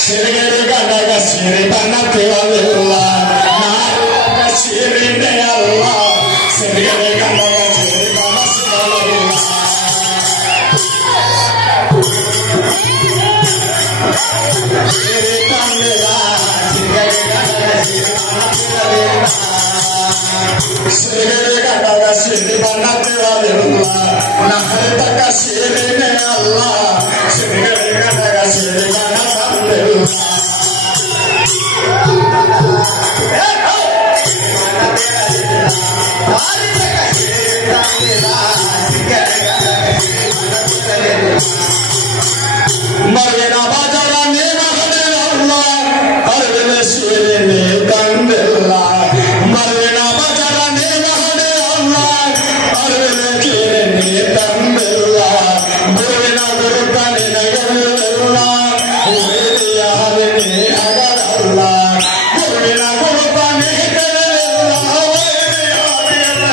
Sirigere ganaga siri banate Allah, naga siri ne Allah. Sirigere ganaga siri banate Allah. Siri tamela, sirigere ganaga siri banate Allah. Sirigere ganaga siri banate Allah, naga siri ne Allah. Sirigere ganaga siri banate Allah. Marina Bajara Nina Allah, Arvin Sirine Kandela. Marina Bajara Nina Allah, Arvin Sirine Kandela. Gurina Gurukani Nagamela, Uriya Harini Agaralla. Gurina Gurukani Nagamela, Uriya Harini.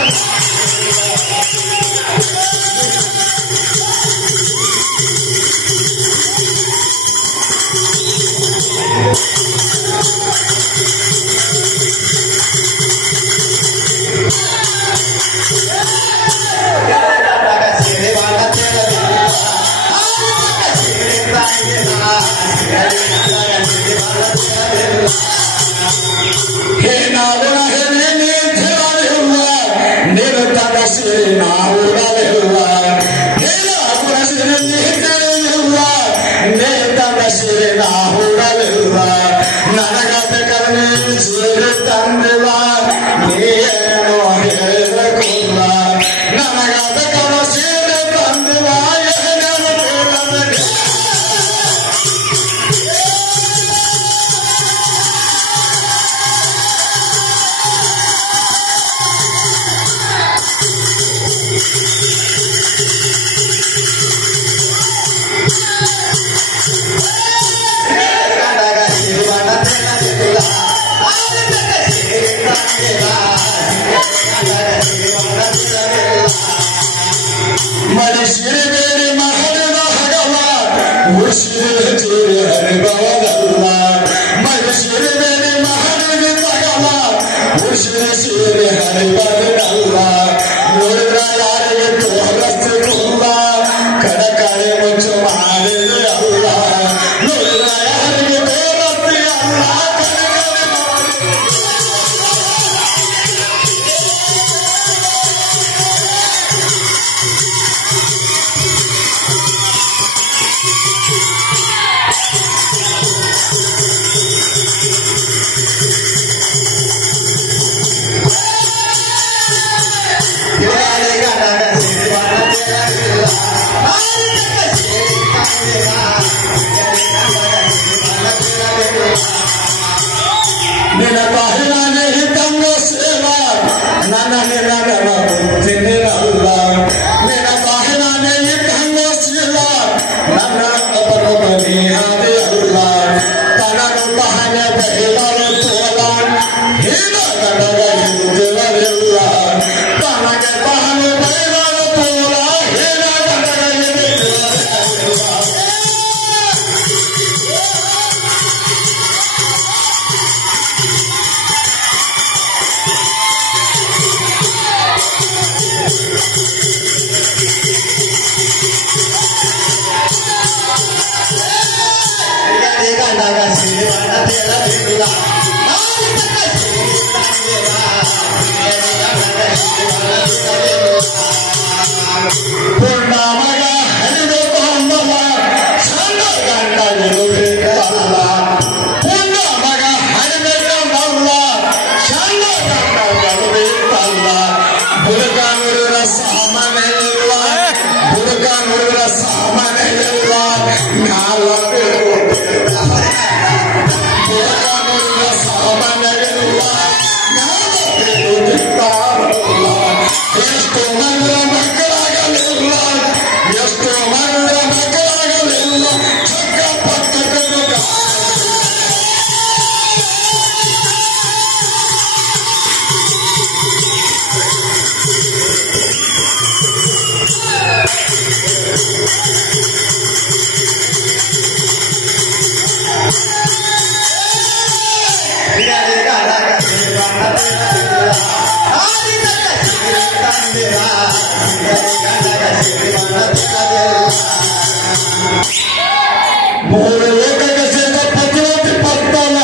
ಮೂರು ಲೋಕಕ್ಕೆ ಸೇರಿದ ಪತಿವತಿ ಪತ್ತಲ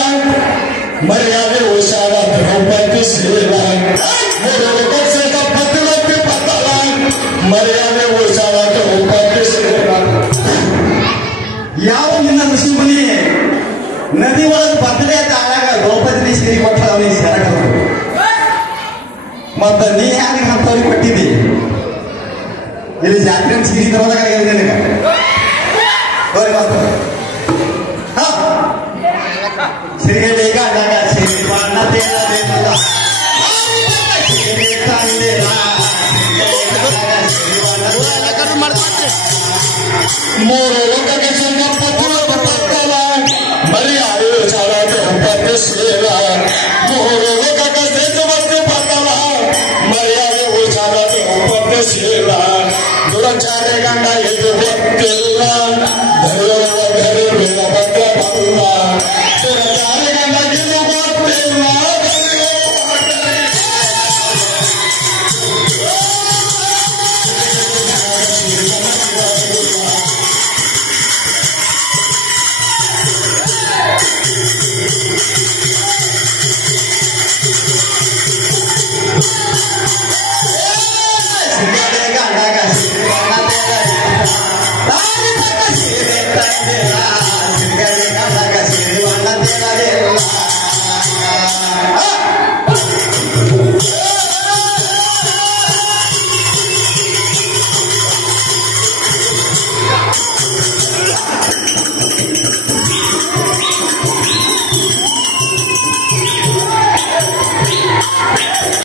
ಮರ್ಯಾದೆ ಉಷಾರ ದ್ರೌಪದಿ ಸೇರ ಮೂರು ಲೋಕಕ್ಕೆ ಸೇರಿದ ಪತಿವತಿ ಪತ್ತಲ ಮರ್ಯಾದೆ ಉಷಾರ ದ್ರೌಪದಿ ಸೇರ ಯಾವ ನಿನ್ನ ಋಷಿಮುನಿ ನದಿ ಒಳಗೆ ಬದಲೇ ಆದಾಗ ದ್ರೌಪದಿ ಸೇರಿ ಕೊಟ್ಟ ಅವನಿಗೆ ಸೆರಗ ಮತ್ತ ನೀ ಯಾರಿಗೆ ಅಂತವ್ರಿಗೆ ಕೊಟ್ಟಿದ್ದಿ ಇಲ್ಲಿ ಜಾತ್ರೆ ಸೀರಿ ತರೋದಾಗ ನಿನಗೆ ಸಿರಿಗಡೆ ಗಂಡಗ ಸಿರಿ ಬಣ್ಣ ತೇರಲಿಲ್ಲ ಮೂರು ಲೋಕಕ್ಕೆ ಸೇರಿದ ಪತಿವತಿ ಪತ್ತಲ ಮರ್ಯಾದೆ ಉಷಾರ ದ್ರೌಪದಿ ಸೇರ ಮೂರು ಲೋಕಕ್ಕೆ ಸೇರಿದ ಪತ್ತಲ ಮರ್ಯಾದೆ ಉಷಾರ ದ್ರೌಪದಿ ಸೇರ ದುರಚಾರೆ ಗಂಡ ಇದು ಗೊತ್ತಿಲ್ಲ ಧೈರ್ಯ ಬಲ್ಲ ದುರಚಾರೆ